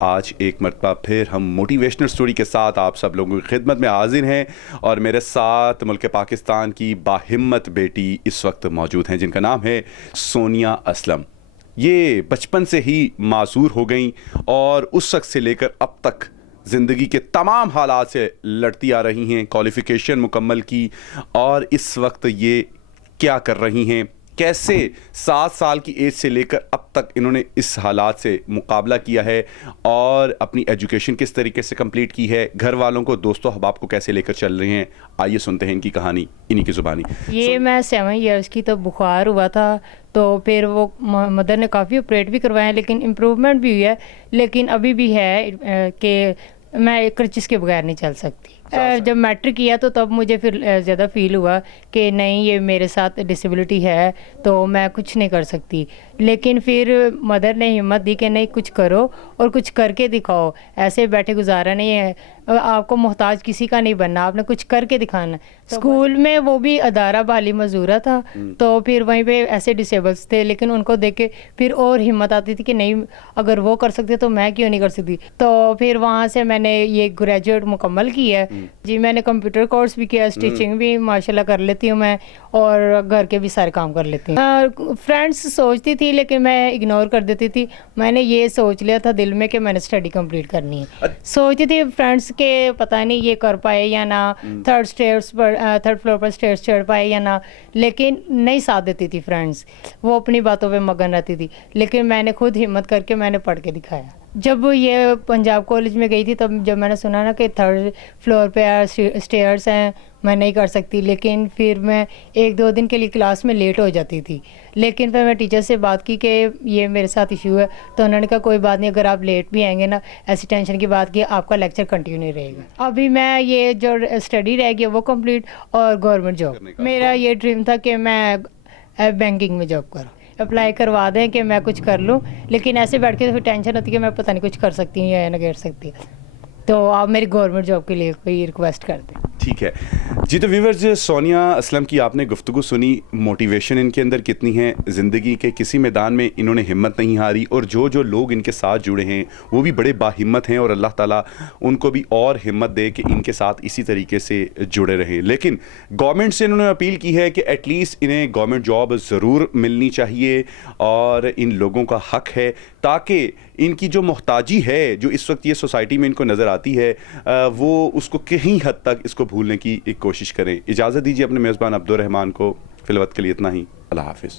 आज एक मरतबा फिर हम मोटिवेशनल स्टोरी के साथ आप सब लोगों की खिदमत में हाजिर हैं और मेरे साथ मुल्क पाकिस्तान की बाहिम्मत बेटी इस वक्त मौजूद हैं जिनका नाम है सोनिया असलम। ये बचपन से ही मासूर हो गई और उस वक्त से लेकर अब तक ज़िंदगी के तमाम हालात से लड़ती आ रही हैं, क्वालिफ़िकेशन मुकम्मल की और इस वक्त ये क्या कर रही हैं, कैसे 7 साल की एज से लेकर अब तक इन्होंने इस हालात से मुकाबला किया है और अपनी एजुकेशन किस तरीके से कंप्लीट की है, घर वालों को दोस्तों अहबाब को कैसे लेकर चल रहे हैं। आइए सुनते हैं इनकी कहानी इन्हीं की ज़ुबानी। मैं 7 इयर्स की तो बुखार हुआ था, तो फिर वो मदर ने काफ़ी ऑपरेट भी करवाया, लेकिन इम्प्रूवमेंट भी हुई है, लेकिन अभी भी है कि मैं क्रचिस के बगैर नहीं चल सकती। जब मैट्रिक किया तो तब मुझे फिर ज़्यादा फील हुआ कि नहीं, ये मेरे साथ डिसेबिलिटी है तो मैं कुछ नहीं कर सकती। लेकिन फिर मदर ने हिम्मत दी कि नहीं, कुछ करो और कुछ करके दिखाओ, ऐसे बैठे गुजारा नहीं है, आपको मोहताज किसी का नहीं बनना, आपने कुछ करके दिखाना। तो स्कूल में वो भी अदारा बाली मजूरा था, तो फिर वहीं पे ऐसे डिसेबल्स थे, लेकिन उनको देख के फिर और हिम्मत आती थी कि नहीं, अगर वो कर सकते तो मैं क्यों नहीं कर सकती। तो फिर वहाँ से मैंने ये ग्रेजुएट मुकम्मल की है जी। मैंने कंप्यूटर कोर्स भी किया, स्टिचिंग भी माशाल्लाह कर लेती हूँ मैं, और घर के भी सारे काम कर लेती हूँ। फ्रेंड्स सोचती थी लेकिन मैं इग्नोर कर देती थी। मैंने ये सोच लिया था दिल में कि मैंने स्टडी कंप्लीट करनी है। सोचती थी फ्रेंड्स के पता नहीं ये कर पाए या ना, थर्ड फ्लोर पर स्टेयर्स चढ़ पाए या ना, लेकिन नहीं साथ देती थी फ्रेंड्स, वो अपनी बातों पे मगन रहती थी। लेकिन मैंने खुद हिम्मत करके मैंने पढ़ के दिखाया। जब ये पंजाब कॉलेज में गई थी तब जब मैंने सुना ना कि थर्ड फ्लोर पे स्टेयर्स हैं, मैं नहीं कर सकती, लेकिन फिर मैं 1-2 दिन के लिए क्लास में लेट हो जाती थी। लेकिन फिर मैं टीचर से बात की कि ये मेरे साथ इशू है, तो उन्होंने कहा कोई बात नहीं, अगर आप लेट भी आएंगे ना, ऐसी टेंशन की बात की, आपका लेक्चर कंटिन्यू रहेगा। अभी मैं ये जो स्टडी रहेगी वो कंप्लीट और गवर्नमेंट जॉब, मेरा ये ड्रीम था कि मैं बैंकिंग में जॉब करूँ। अप्लाई करवा दें कि मैं कुछ कर लूँ, लेकिन ऐसे बैठ के तो फिर टेंशन होती है कि मैं पता नहीं कुछ कर सकती हूँ या नहीं कर सकती। तो आप मेरी गवर्नमेंट जॉब के लिए कोई रिक्वेस्ट कर दें। ठीक है जी। तो व्यूअर्स, सोनिया असलम की आपने गुफ्तगू सुनी, मोटिवेशन इनके अंदर कितनी है, ज़िंदगी के किसी मैदान में इन्होंने हिम्मत नहीं हारी और जो जो लोग इनके साथ जुड़े हैं वो भी बड़े बाहिम्मत हैं और अल्लाह ताला उनको भी और हिम्मत दे कि इनके साथ इसी तरीके से जुड़े रहें। लेकिन गवर्नमेंट से इन्होंने अपील की है कि एटलीस्ट इन्हें गवर्नमेंट जॉब ज़रूर मिलनी चाहिए और इन लोगों का हक़ है ताकि इनकी जो मोहताजी है जो इस वक्त ये सोसाइटी में इनको नज़र आती है वो उसको कहीं हद तक इसको भूलने की एक कोशिश करें। इजाज़त दीजिए अपने मेज़बान अब्दुल रहमान को। फ़िलवक्त के लिए इतना ही। अल्लाह हाफ़िज़।